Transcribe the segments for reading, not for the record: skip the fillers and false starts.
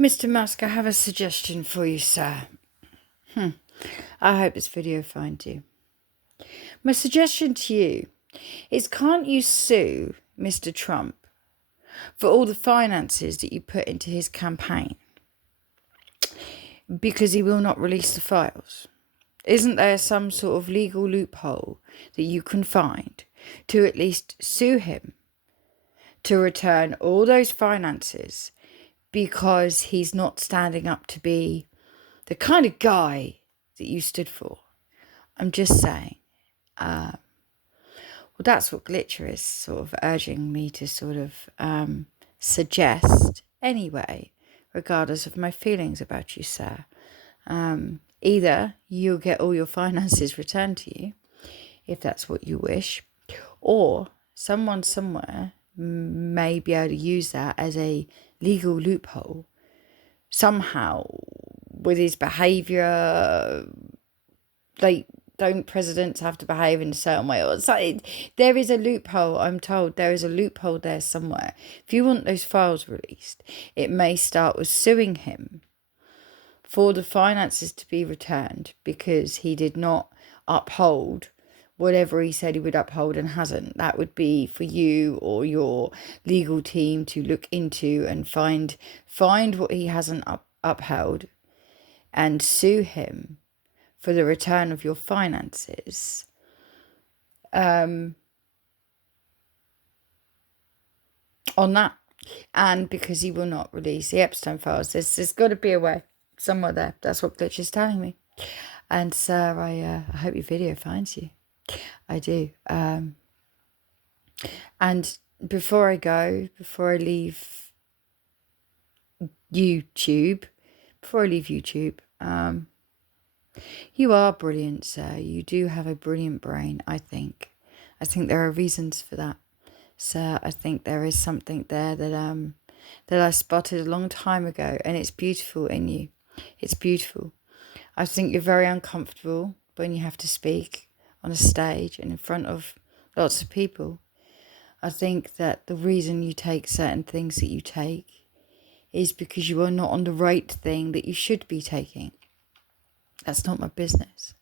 Mr. Musk, I have a suggestion for you, sir. I hope this video finds you. My suggestion to you is, can't you sue Mr. Trump for all the finances that you put into his campaign? Because he will not release the files. Isn't there some sort of legal loophole that you can find to at least sue him to return all those finances, because he's not standing up to be the kind of guy that you stood for? I'm just saying. Well, that's what Glitcher is sort of urging me to sort of suggest anyway, regardless of my feelings about you, sir. Either you'll get all your finances returned to you, if that's what you wish, or someone somewhere may be able to use that as a legal loophole somehow with his behaviour. Like, don't presidents have to behave in a certain way? Or there is a loophole, I'm told. There is a loophole there somewhere. If you want those files released, it may start with suing him for the finances to be returned because he did not uphold whatever he said he would uphold and hasn't. That would be for you or your legal team to look into and find what he hasn't upheld and sue him for the return of your finances. On that. And because he will not release the Epstein files. There's got to be a way somewhere there. That's what Glitch is telling me. And sir, I hope your video finds you. I do. And before I leave YouTube, you are brilliant, sir. You do have a brilliant brain, I think. I think there are reasons for that, sir. I think there is something there that I spotted a long time ago, and it's beautiful in you. It's beautiful. I think you're very uncomfortable when you have to speak on a stage and in front of lots of people. I think that the reason you take certain things that you take is because you are not on the right thing that you should be taking. That's not my business.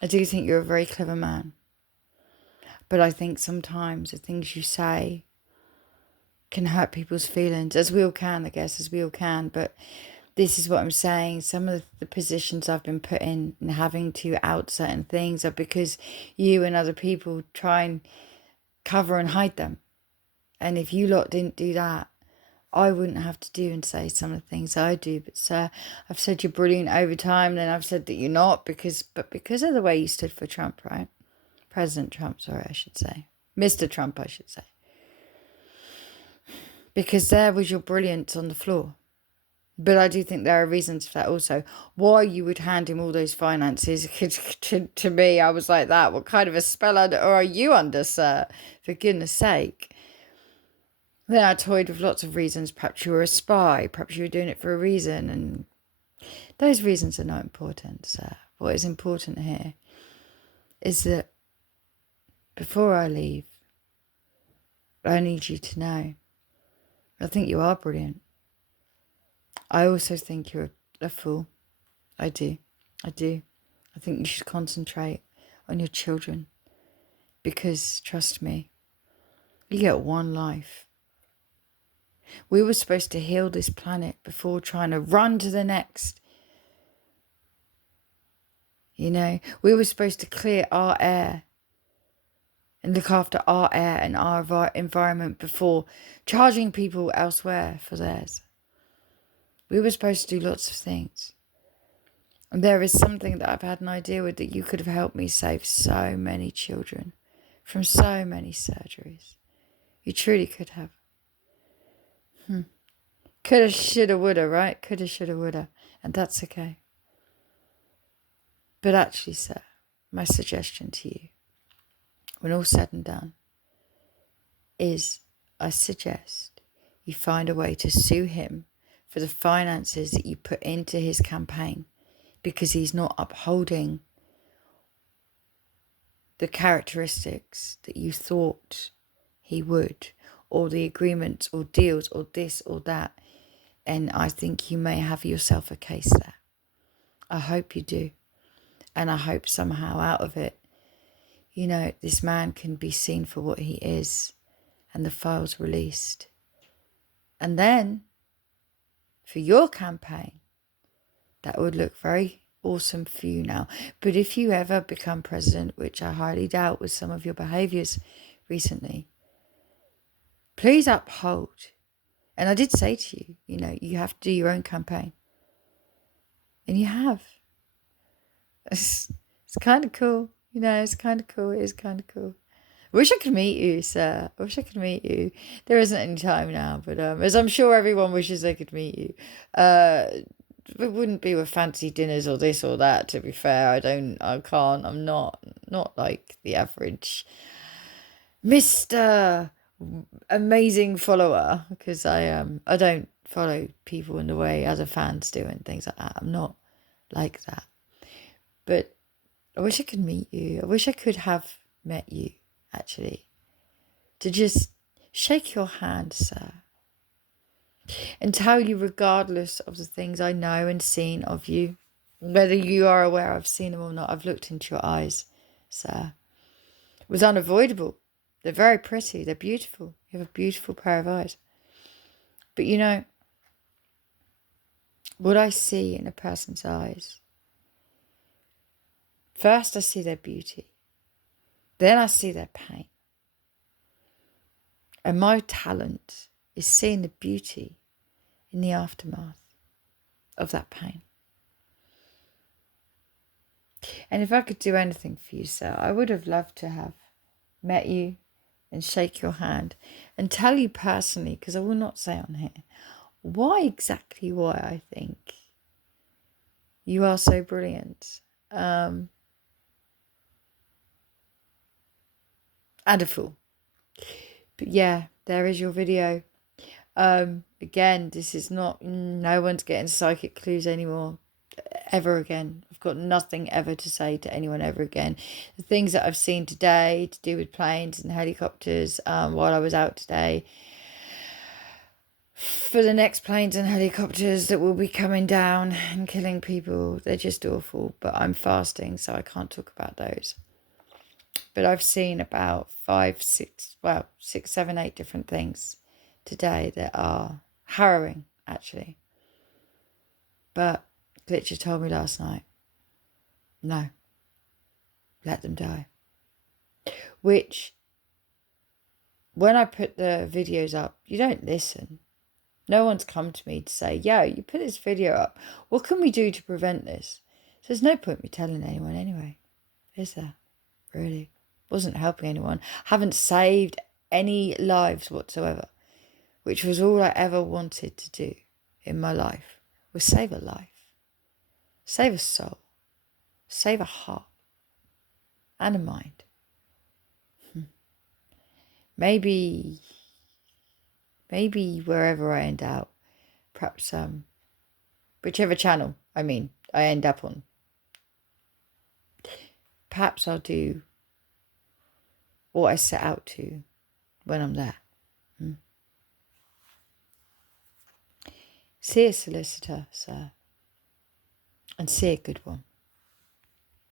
I do think you're a very clever man. But I think sometimes the things you say can hurt people's feelings, as we all can, I guess, But this is what I'm saying. Some of the positions I've been put in and having to out certain things are because you and other people try and cover and hide them. And if you lot didn't do that, I wouldn't have to do and say some of the things I do. But sir, I've said you're brilliant over time, then I've said that you're not because of the way you stood for Trump, right? President Trump, sorry, I should say. Mr. Trump, I should say. Because there was your brilliance on the floor. But I do think there are reasons for that also. Why you would hand him all those finances, to me, I was like that. What kind of a spell are you under, sir? For goodness sake. Then I toyed with lots of reasons. Perhaps you were a spy. Perhaps you were doing it for a reason. And those reasons are not important, sir. What is important here is that before I leave, I need you to know, I think you are brilliant. I also think you're a fool. I do. I think you should concentrate on your children. Because, trust me, you get one life. We were supposed to heal this planet before trying to run to the next. You know, we were supposed to clear our air and look after our air and our environment before charging people elsewhere for theirs. We were supposed to do lots of things. And there is something that I've had an idea with, that you could have helped me save so many children from so many surgeries. You truly could have. Coulda, shoulda, woulda, right? Coulda, shoulda, woulda. And that's okay. But actually, sir, my suggestion to you, when all's said and done, is I suggest you find a way to sue him for the finances that you put into his campaign, because he's not upholding the characteristics that you thought he would, or the agreements or deals or this or that. And I think you may have yourself a case there. I hope you do. And I hope somehow out of it, this man can be seen for what he is and the files released. And then, for your campaign, that would look very awesome for you now. But if you ever become president, which I highly doubt with some of your behaviours recently, please uphold. And I did say to you, you have to do your own campaign. And you have. It's kind of cool. It's kind of cool. It is kind of cool. I wish I could meet you, sir. I wish I could meet you. There isn't any time now, but as I'm sure everyone wishes they could meet you. It wouldn't be with fancy dinners or this or that, to be fair. I can't. I'm not like the average Mr. Amazing follower, because I don't follow people in the way other fans do and things like that. I'm not like that. But I wish I could meet you. I wish I could have met you, actually. To just shake your hand, sir. And tell you, regardless of the things I know and seen of you, whether you are aware I've seen them or not, I've looked into your eyes, sir. It was unavoidable. They're very pretty. They're beautiful. You have a beautiful pair of eyes. But what I see in a person's eyes, first I see their beauty. Then I see their pain. And my talent is seeing the beauty in the aftermath of that pain. And if I could do anything for you, sir, I would have loved to have met you and shake your hand and tell you personally, because I will not say on here, why I think you are so brilliant. And a fool. But yeah, there is your video. Again, this is not, no one's getting psychic clues anymore, ever again. I've got nothing ever to say to anyone ever again. The things that I've seen today to do with planes and helicopters, while I was out today, for the next planes and helicopters that will be coming down and killing people, they're just awful. But I'm fasting, so I can't talk about those. But I've seen about 6, 7, 8 different things today that are harrowing, actually. But Glitcher told me last night, no, let them die. Which, when I put the videos up, you don't listen. No one's come to me to say, yo, you put this video up. What can we do to prevent this? So there's no point me telling anyone anyway. Is there? Really? Wasn't helping anyone. Haven't saved any lives whatsoever. Which was all I ever wanted to do in my life. Was save a life. Save a soul. Save a heart. And a mind. Maybe wherever I end out, perhaps whichever channel I end up on, perhaps I'll do what I set out to when I'm there. See a solicitor, sir, and see a good one.